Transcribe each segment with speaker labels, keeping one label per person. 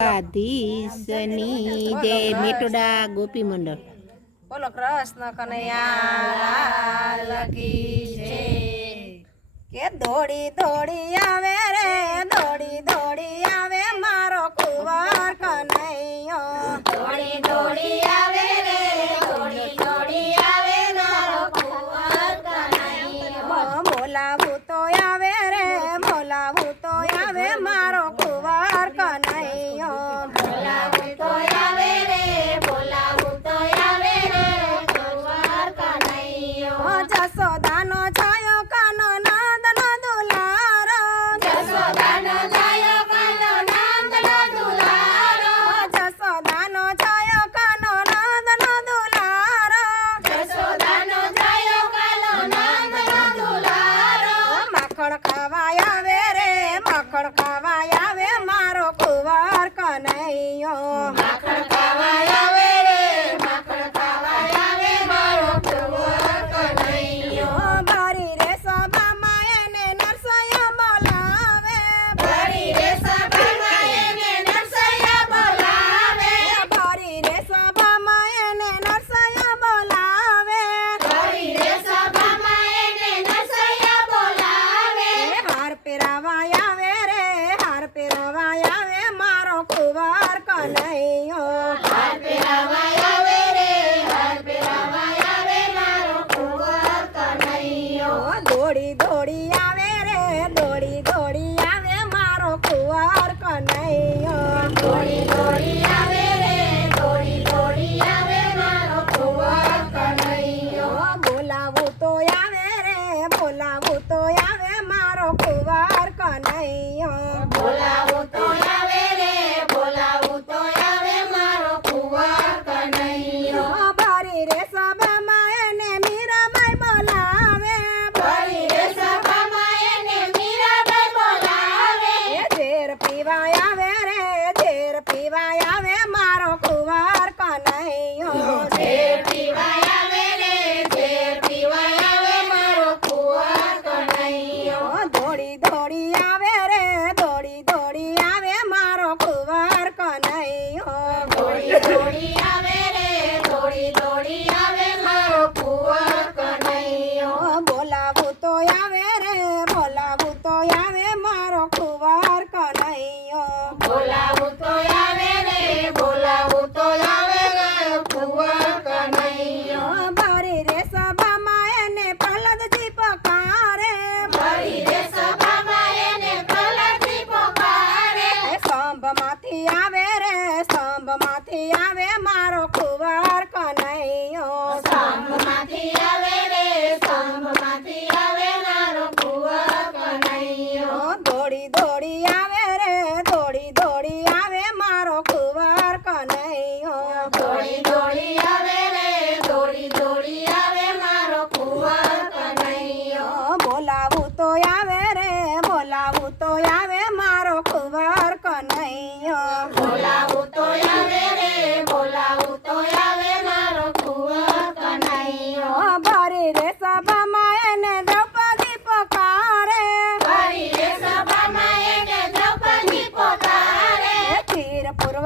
Speaker 1: દ્વારકાધીશની જય મેટોડા ગોપી મંડળ.
Speaker 2: બોલો, કૃષ્ણ કનૈયા લગી છે. કે દોડી દોડી આવે રે, દોડી દોડી જસોદાનો છાયો કાનો નાદનો દુલારો. જસોદાનો છાયો કાનો નાદનો દુલારો. જસોદાનો છાયો કાનો નાદનો દુલારો. જસોદાનો છાયો કાનો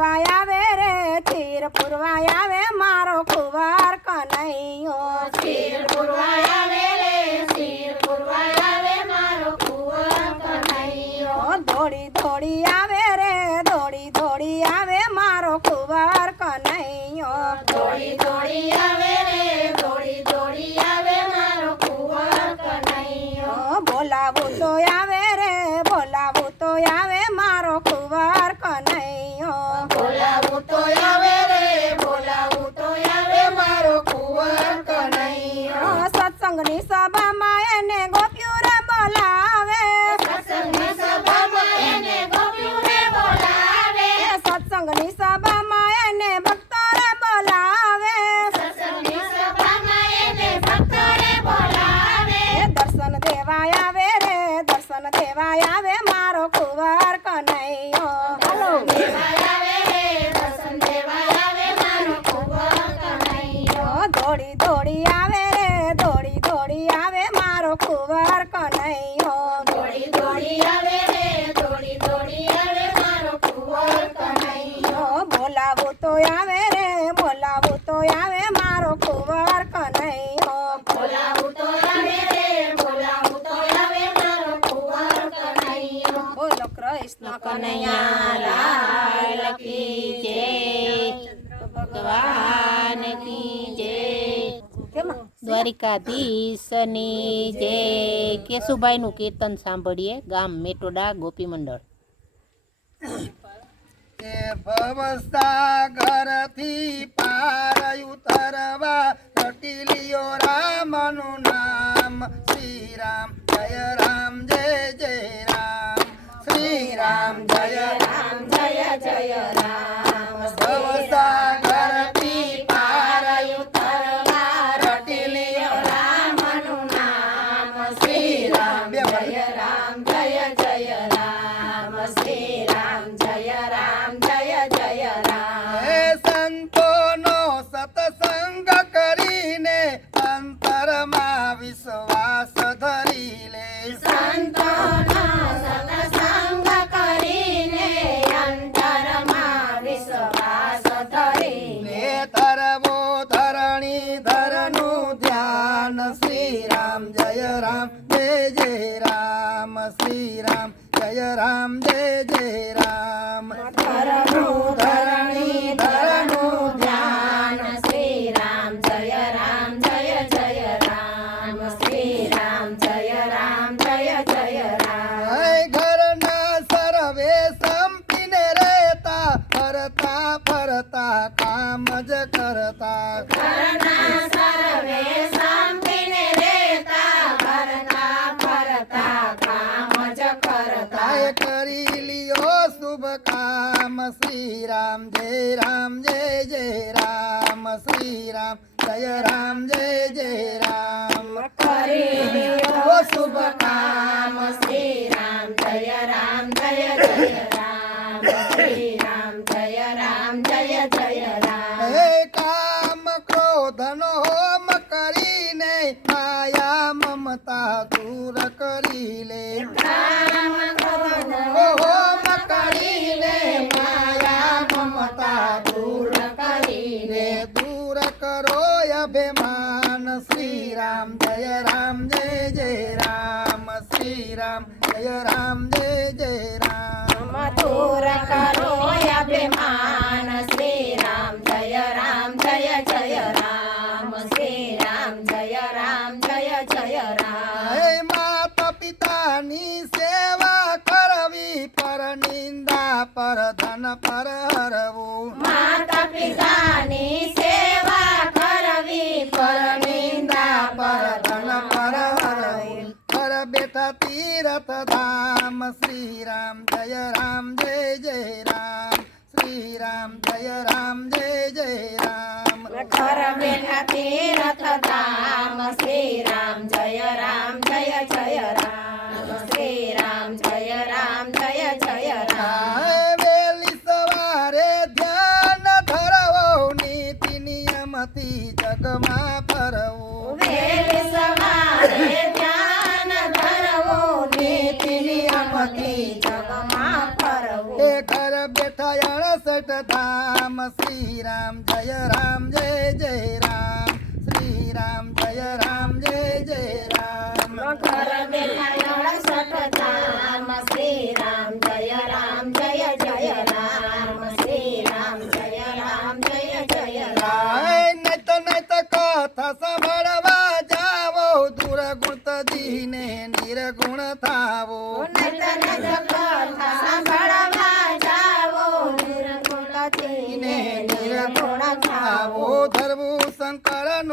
Speaker 2: પૂરવાય આવે રે ચીર પૂરવાય આવે મારો કુવાર કનૈયો. ચીર પૂરવાય આવે દેવાય આવે રે દર્શન દેવાય આવે મારો કુંવર કનૈયો. હાલો. દોડી આવે રે દોડી દોડી આવે મારો કુંવર કનૈયો. દોડી આવે રે દોડી આવે તો આવે રે બોલાવો તો આવે કૃષ્ણ કનૈયા લાલ કી જય
Speaker 1: ભગવાન કી જય દ્વારિકાધીશની જય કેશુભાઈનું કીર્તન સાંભળીએ ગામ મેટોડા ગોપી મંડળ.
Speaker 3: કે ઘરથી પાર ઉતરવા રટી લિયો રામનું નામ. શ્રી રામ જય રામ જય જય રામ. શ્રી રામ જય રામ
Speaker 2: જય જય
Speaker 3: શ્રી રામ
Speaker 2: જય રામ જય જય રામ
Speaker 3: ધરણું
Speaker 2: ધરણી ધરણું ધ્યાન શ્રી રામ જય રામ જય જય રામ શ્રી રામ જય રામ જય જય રામ
Speaker 3: ઘરના સર્વે સંપીને રહેતા ફરતા ફરતા કામ જ કરતા
Speaker 2: ઘરના સર્વે સાંભળીને
Speaker 3: શ્રી રામ જય રામ જય જય રામ શ્રી રામ જય રામ જય જય રામ
Speaker 2: કરી શુભ કામ શ્રી રામ જય રામ જય જય રામ શ્રી રામ જય રામ જય જય
Speaker 3: કરીને માયા મમતા દૂર કરી લે.
Speaker 2: ઓહો
Speaker 3: મકરી લે માયા મમતા દૂર
Speaker 2: કરી
Speaker 3: લે. દૂર કરો અભિમાન શ્રી રામ જય રામ, જય જય રામ શ્રી રામ જય રામ, જય જય રામ.
Speaker 2: દૂર કરો અભિમાન.
Speaker 3: નિંદા પર ધન પર હરવું.
Speaker 2: માતા પિતાની સેવા કરવી પર નિંદા પર ધન પર હરવું.
Speaker 3: પર બેઠા તીરથ ધામ શ્રી રામ જય રામ જય જય રામ. શ્રી રામ જય રામ જય જય રામ.
Speaker 2: ઘર બેઠા તીરથ ધામ શ્રી રામ જય રામ જય જય રામ.
Speaker 3: જગમાં ફરવું
Speaker 2: વહેલી સવારે ધ્યાન ધરવું. નીતિ નિયમથી જગમાં ફરવું.
Speaker 3: એ ઘર બેઠા અણસઠ ધામ. શ્રી રામ જય રામ જય જય રામ. શ્રી રામ જય રામ જય જય રામ.
Speaker 2: ઘર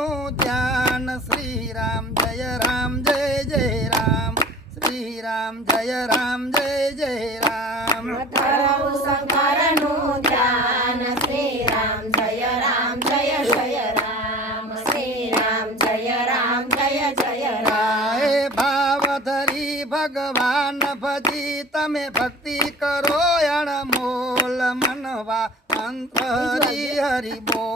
Speaker 3: શંકરનું ધ્યાન શ્રી રામ જય રામ જય જય રામ. શ્રી રામ જય રામ જય જય રામ.
Speaker 2: ધરવું શંકરનું ધ્યાન. શ્રી રામ જય રામ જય જય રામ. શ્રી રામ જય રામ જય જય રામ.
Speaker 3: રાય ભાવ ભગવાન ભજી તમે ભક્તિ કરો અણમોલ મનવા અંતરી હરિ હરી બોલ.